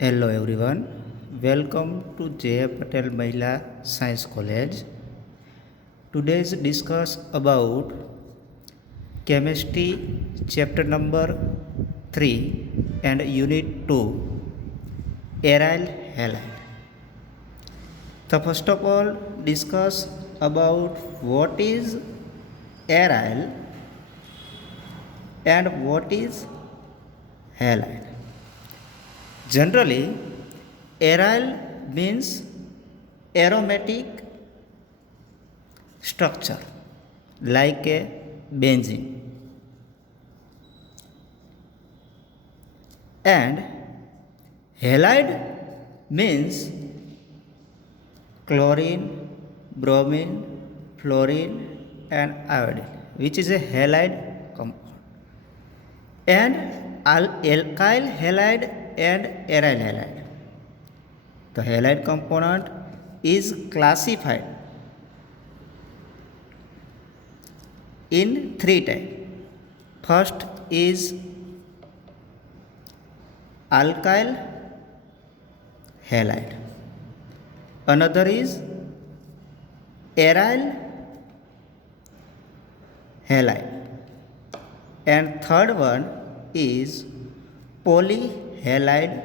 Hello everyone, welcome to J.A. Patel Mahila Science College. Today's discuss about chemistry chapter number 3 and unit 2 aryl halide. So first of all discuss about what is aryl and what is halide. Generally, aryl means aromatic structure like a benzene, and halide means chlorine, bromine, fluorine and iodine, which is a halide compound, and alkyl halide and aryl halide. The halide component is classified in three types. First is alkyl halide. Another is aryl halide. And third one is polyhalide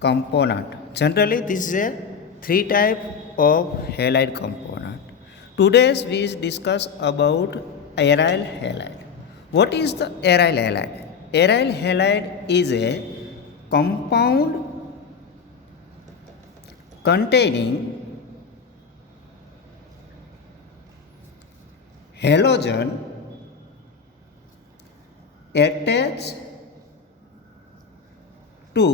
component. Generally, this is a three type of halide component. Today we discuss about aryl halide. What is the aryl halide? Aryl halide is a compound containing halogen attached to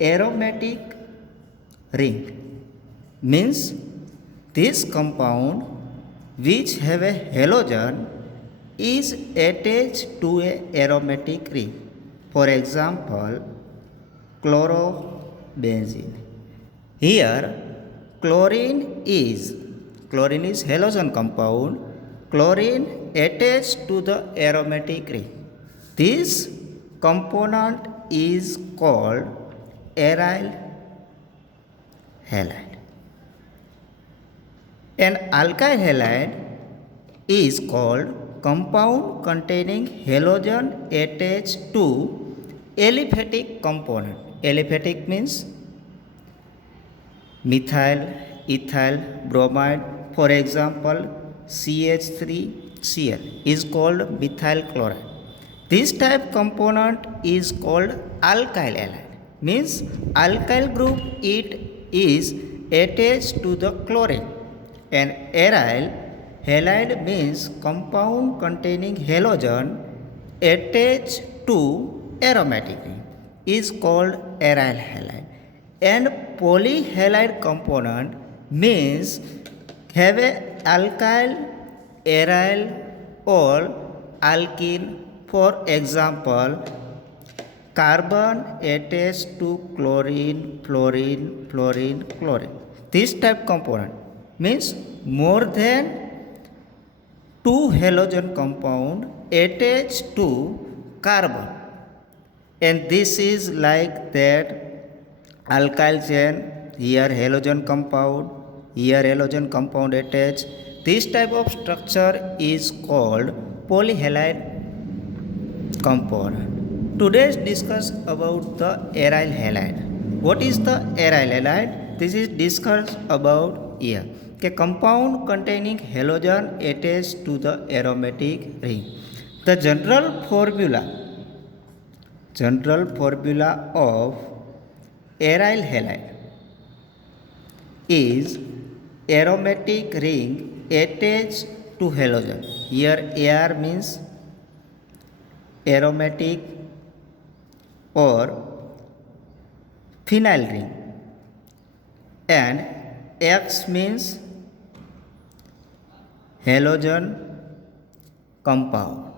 aromatic ring. Means this compound which have a halogen is attached to a aromatic ring. For example, chlorobenzene. Here chlorine is halogen compound. Chlorine attached to the aromatic ring. This component is called aryl halide. An alkyl halide is called compound containing halogen attached to aliphatic component. Aliphatic means methyl, ethyl, bromide. For example, CH3Cl is called methyl chloride. This type component is called alkyl halide. Means alkyl group it is attached to the chlorine, and aryl halide means compound containing halogen attached to aromatic ring is called aryl halide. And polyhalide component means have a alkyl, aryl or alkene. For example, carbon attached to chlorine, fluorine, chlorine. This type component means more than two halogen compound attached to carbon, and this is like that alkyl chain. Here halogen compound, here halogen compound attached. This type of structure is called polyhalide component. Today discuss about the aryl halide. What is the aryl halide? This is discussed about here. A compound containing halogen attached to the aromatic ring. The general formula of aryl halide is aromatic ring attached to halogen. Here Ar means aromatic or phenyl ring, and X means halogen compound.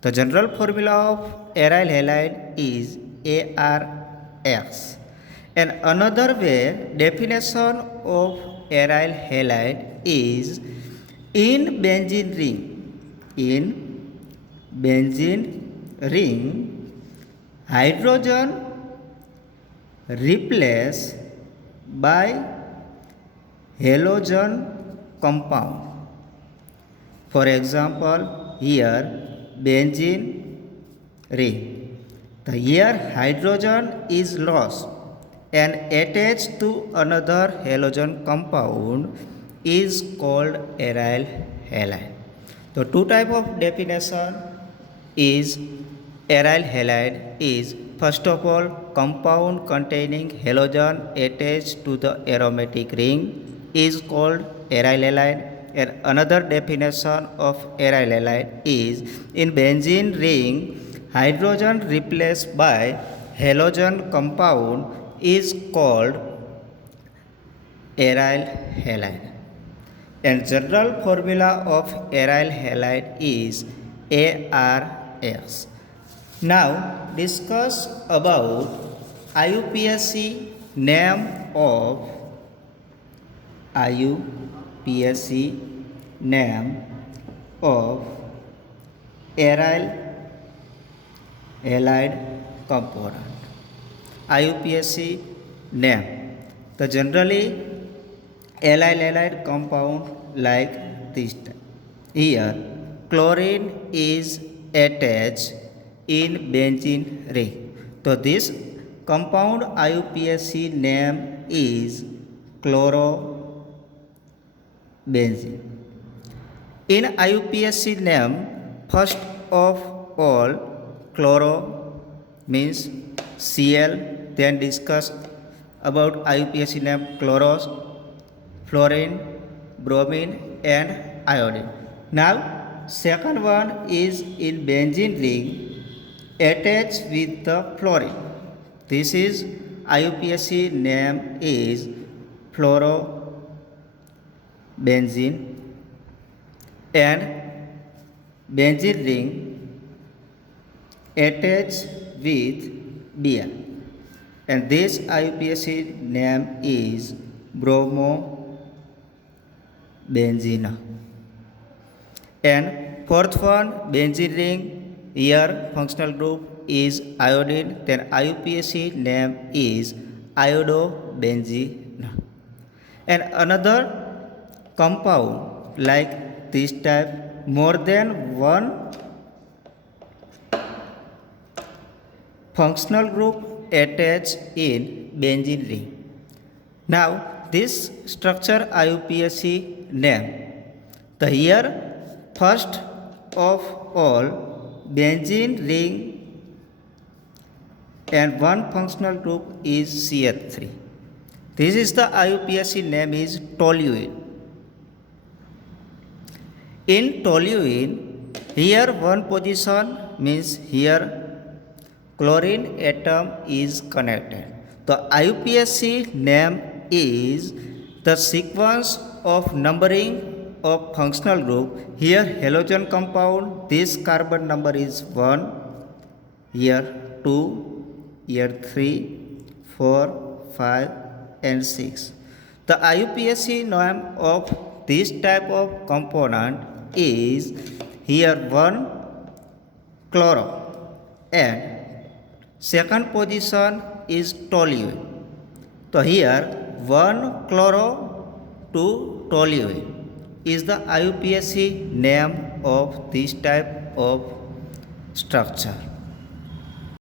The general formula of aryl halide is ARX. And another way definition of aryl halide is in benzene ring hydrogen replaced by halogen compound. For example, here benzene ring. Here hydrogen is lost and attached to another halogen compound is called aryl halide. The two type of definition is aryl halide is first of all compound containing halogen attached to the aromatic ring is called aryl halide, and another definition of aryl halide is in benzene ring hydrogen replaced by halogen compound is called aryl halide, and general formula of aryl halide is ARX. Now discuss about IUPAC name of IUPAC name of aryl halide component. IUPAC name. The generally aryl halide compound like this type. Here chlorine is attached in benzene ring. So this compound IUPAC name is chlorobenzene. In IUPAC name, first of all chloro means Cl, then discuss about IUPAC name chloros, fluorine, bromine and iodine. Now second one is in benzene ring attached with the fluorine. This is IUPAC name is fluorobenzene, and benzene ring attached with Br, and this IUPAC name is bromobenzene. And fourth one benzene ring, here functional group is iodine, then IUPAC name is iodobenzene. And another compound like this type, more than one functional group attached in benzene ring. Now this structure IUPAC name. The here first of all benzene ring and one functional group is CH3. This is the IUPAC name is toluene. In toluene, here one position means here chlorine atom is connected. The IUPAC name is the sequence of numbering of functional group. Here halogen compound, this carbon number is 1, here 2, here 3, 4, 5 and 6. The IUPAC name of this type of component is here 1 chloro, and second position is toluene. So here 1 chloro 2 toluene is the IUPAC name of this type of structure.